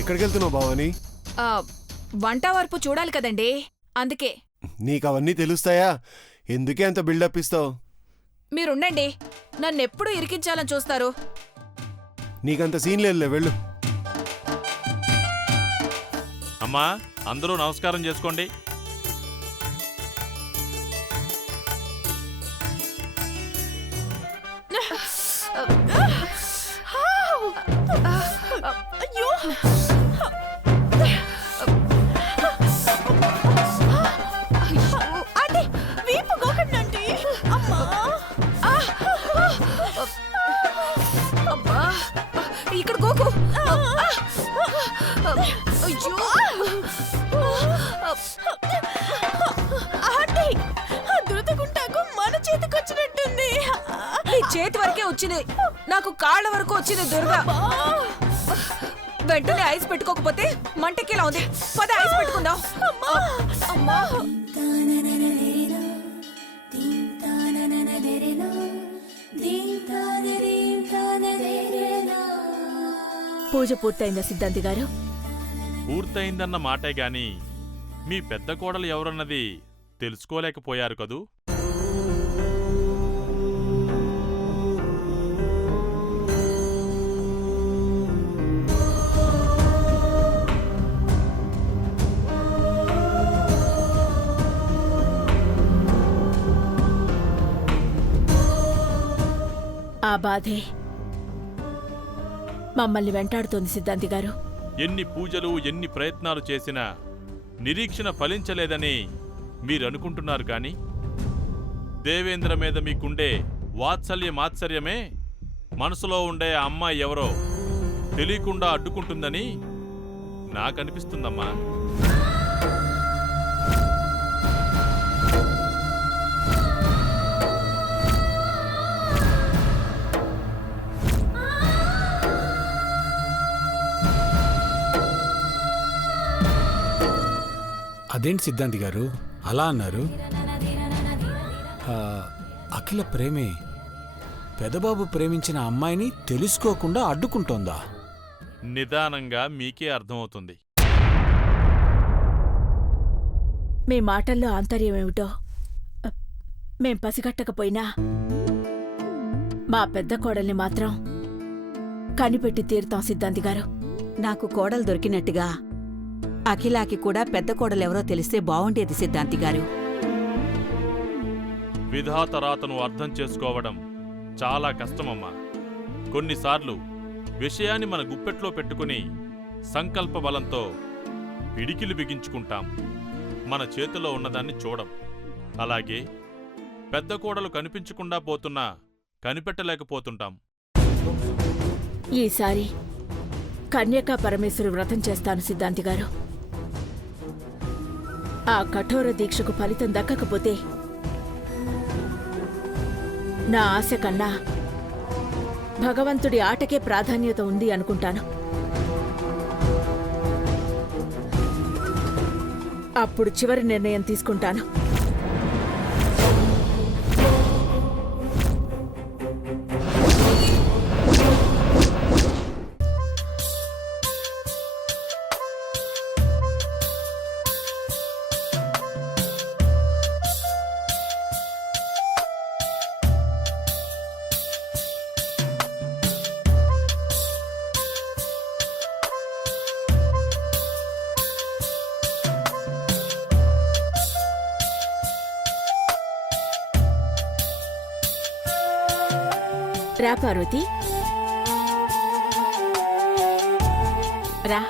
ఎక్కడికి వెళ్తున్నావు భవాని? వంట వరపు చూడాలి కదండి, అందుకే. నీకు అవన్నీ తెలుస్తాయా? ఎందుకే అంత బిల్డప్ ఇస్తావు? మీరుండండి, నన్నెప్పుడు ఇరికించాలని చూస్తారు. నీకంత సీన్ లేదులే, వెళ్ళు. అమ్మా, అందరూ నమస్కారం చేసుకోండి. అయ్యో, అంటే వీపు గోకండి. అమ్మా, అబ్బా, ఇక్కడ గోకు. అయ్యో, అంటే దురదగుంటాకు మన చేతికొచ్చినట్టుంది. నీ చేతి వరకే వచ్చింది, నాకు కాళ్ళ వరకు వచ్చింది దురద. వెంటనే ఐస్ పెట్టుకోకపోతే మంటకిలా ఉంది. పద ఐస్ పెట్టుకుందాం. అమ్మా, పూజ పూర్తయిందా సిద్ధాంతి గారు? పూర్తయిందన్న మాటే గాని మీ పెద్ద కోడలు ఎవరన్నది తెలుసుకోలేకపోయారు కదూ? ఆ బాధే మమ్మల్ని వెంటాడుతోంది సిద్ధాంతి గారు. ఎన్ని పూజలు ఎన్ని ప్రయత్నాలు చేసినా నిరీక్షణ ఫలించలేదని మీరనుకుంటున్నారు కాని దేవేంద్ర మీద మీకుండే వాత్సల్యమాత్సర్యమే మనసులో ఉండే ఆ అమ్మాయి ఎవరో తెలియకుండా అడ్డుకుంటుందని నాకనిపిస్తుందమ్మా. అదేంటి సిద్ధాంతి గారు అలా అన్నారు? అఖిల ప్రేమే పెదబాబు ప్రేమించిన అమ్మాయిని తెలుసుకోకుండా అడ్డుకుంటోందా? నిదానంగా మీకే అర్థమవుతుంది. మీ మాటల్లో ఆంతర్యమేమిటో మేం పసిగట్టకపోయినా మా పెద్ద కోడల్ని మాత్రం కనిపెట్టి తీరుతాం సిద్ధాంతి గారు. నాకు కోడలు దొరికినట్టుగా అఖిలాకి కూడా పెద్ద కోడలెవరో తెలిస్తే బావుండేది సిద్ధాంతి గారు. విధాతరాతను అర్థం చేసుకోవడం చాలా కష్టమమ్మా. కొన్నిసార్లు విషయాన్ని మన గుప్పెట్లో పెట్టుకుని సంకల్ప బలంతో పిడికిలు బిగించుకుంటాం. మన చేతిలో ఉన్నదాన్ని చూడం. అలాగే పెద్ద కోడలు కనిపించకుండా పోతున్నా కనిపెట్టలేకపోతుంటాం. ఈసారి కన్యకా పరమేశ్వరి వ్రతం చేస్తాను సిద్ధాంతి గారు. ఆ కఠోర దీక్షకు ఫలితం దక్కకపోతే నా ఆశ కన్నా భగవంతుడి ఆటకే ప్రాధాన్యత ఉంది అనుకుంటాను. అప్పుడు చివరి నిర్ణయం తీసుకుంటాను. రా పార్వతి, రా.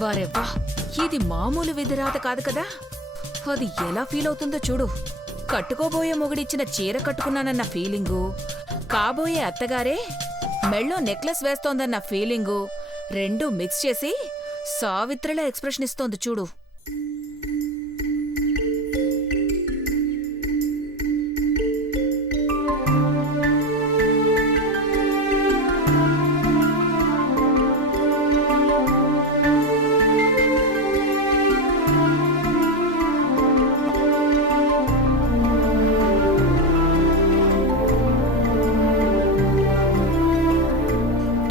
వారెవ్వా, ఇది మామూలు విధిరాత కాదు కదా. అది ఎలా ఫీల్ అవుతుందో చూడు. కట్టుకోబోయే మొగుడిచ్చిన చీర కట్టుకున్నానన్న ఫీలింగు, కాబోయే అత్తగారే మెళ్ళో నెక్లెస్ వేస్తోందన్న ఫీలింగు రెండూ మిక్స్ చేసి సావిత్రిలా ఎక్స్ప్రెషన్ ఇస్తోంది చూడు.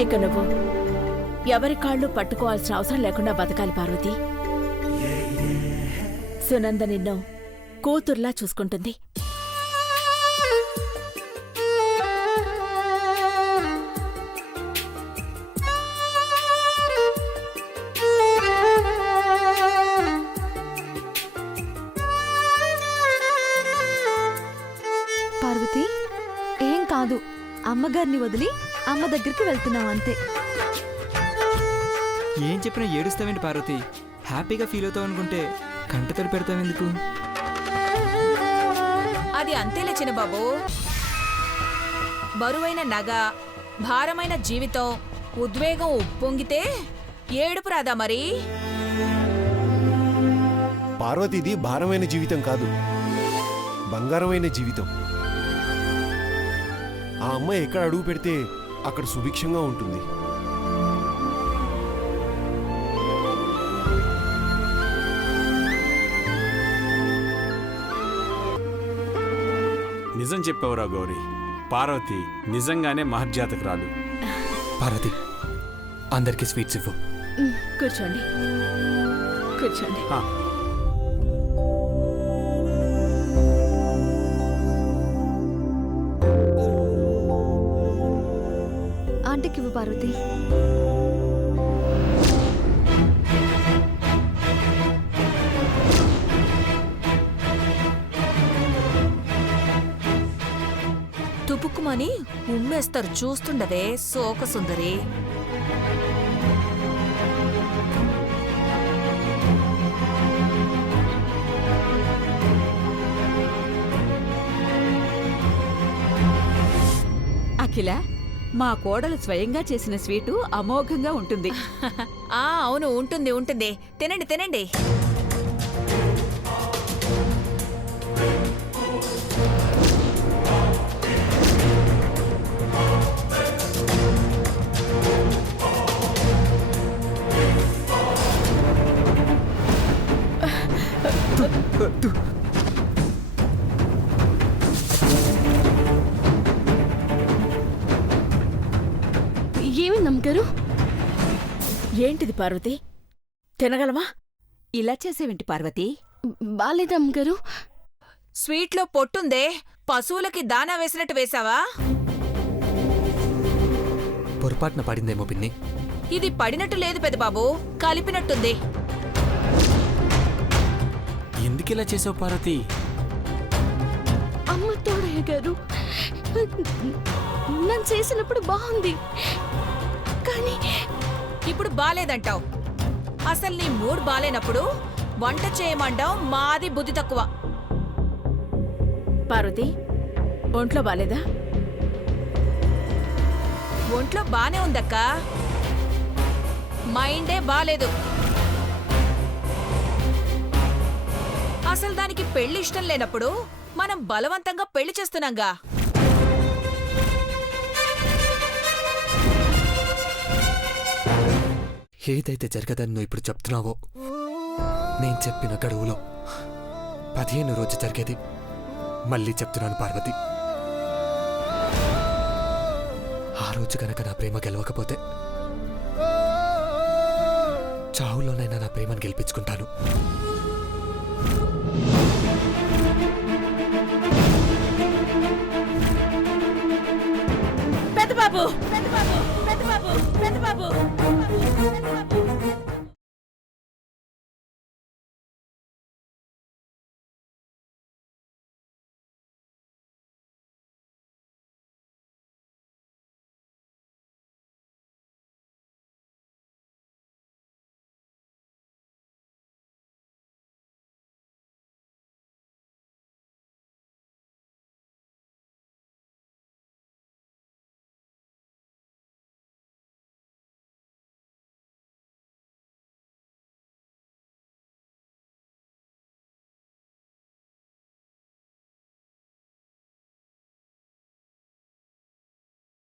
ఇక నువ్వు ఎవరి కాళ్ళు పట్టుకోవాల్సిన అవసరం లేకుండా బతకాలి పార్వతి. సునంద నిన్ను కూతుర్లా చూసుకుంటుంది. పార్వతి, ఏం కాదు. అమ్మగారిని వదిలి అమ్మ దగ్గరికి వెళ్తున్నావు అంతే. ఏం చెప్పినా ఏడుస్తావేంటి పార్వతి? హ్యాపీగా ఫీల్ అవుతావు అనుకుంటే కంట తడి పెడతావెందుకు? అది అంతేలే చిన్నబాబు. బరువైన నగ, భారమైన జీవితం, ఉద్వేగం ఉప్పొంగితే ఏడుపు రాదా మరి? పార్వతిది భారమైన జీవితం కాదు, బంగారమైన జీవితం. ఆ అమ్మాయి ఎక్కడ అడుగు పెడితే అక్కడ సుభిక్షంగా ఉంటుంది. నిజం చెప్పావురా గౌరీ. పార్వతి నిజంగానే మహర్జాతకురాలు. పార్వతి, అందరికీ స్వీట్స్ ఇవ్వు. కూర్చోండి, కూర్చోండి. హా. ఆంటీకి ఇవ్వు పార్వతి. తుపుక్కుమని ఉమ్మేస్తారు, చూస్తుండవే శోక సుందరి. అఖిల, మా కోడలు స్వయంగా చేసిన స్వీటు అమోఘంగా ఉంటుంది. అవును, ఉంటుంది ఉంటుంది. తినండి తినండి. ఏమైంది అమ్మగారు? ఏంటిది పార్వతి? తినగలమా? ఇలా చేసేవింటి పార్వతి? బాలేదా అమ్మగారు? స్వీట్లో పొట్టుందే, పశువులకి దానా వేసినట్టు వేశావా? పొరపాటున పడిందేమో పిన్ని. ఇది పడినట్టు లేదు పెద్దబాబు, కలిపినట్టుంది. ఎందుకిలా చేసావు పార్వతి? అమ్మ తోడయ్య గారు, నన్ను చేసినప్పుడు బాగుంది, కానీ ఇప్పుడు బాలేదంటావు. అసలు నీ మూడ్ బాలేనప్పుడు వంట చేయమంటావు. మాది బుద్ధి తక్కువ. పార్వతి, ఒంట్లో బాలేదా? ఒంట్లో బానే ఉందక్క, మైండే బాలేదు. అసలు దానికి పెళ్లి ఇష్టం లేనప్పుడు మనం బలవంతంగా పెళ్లి చేస్తున్నాంగా. ఏదైతే జరగదని నువ్వు ఇప్పుడు చెప్తున్నావో, నేను చెప్పిన గడువులో 15 రోజు జరిగేది మళ్ళీ చెప్తున్నాను పార్వతి. ఆ రోజు గనక నా ప్రేమ గెలవకపోతే చావులోనైనా నా ప్రేమను గెలిపించుకుంటాను. పెద్దబాబు, పెద్దబాబు, పెద్దబాబు, పెద్దబాబు,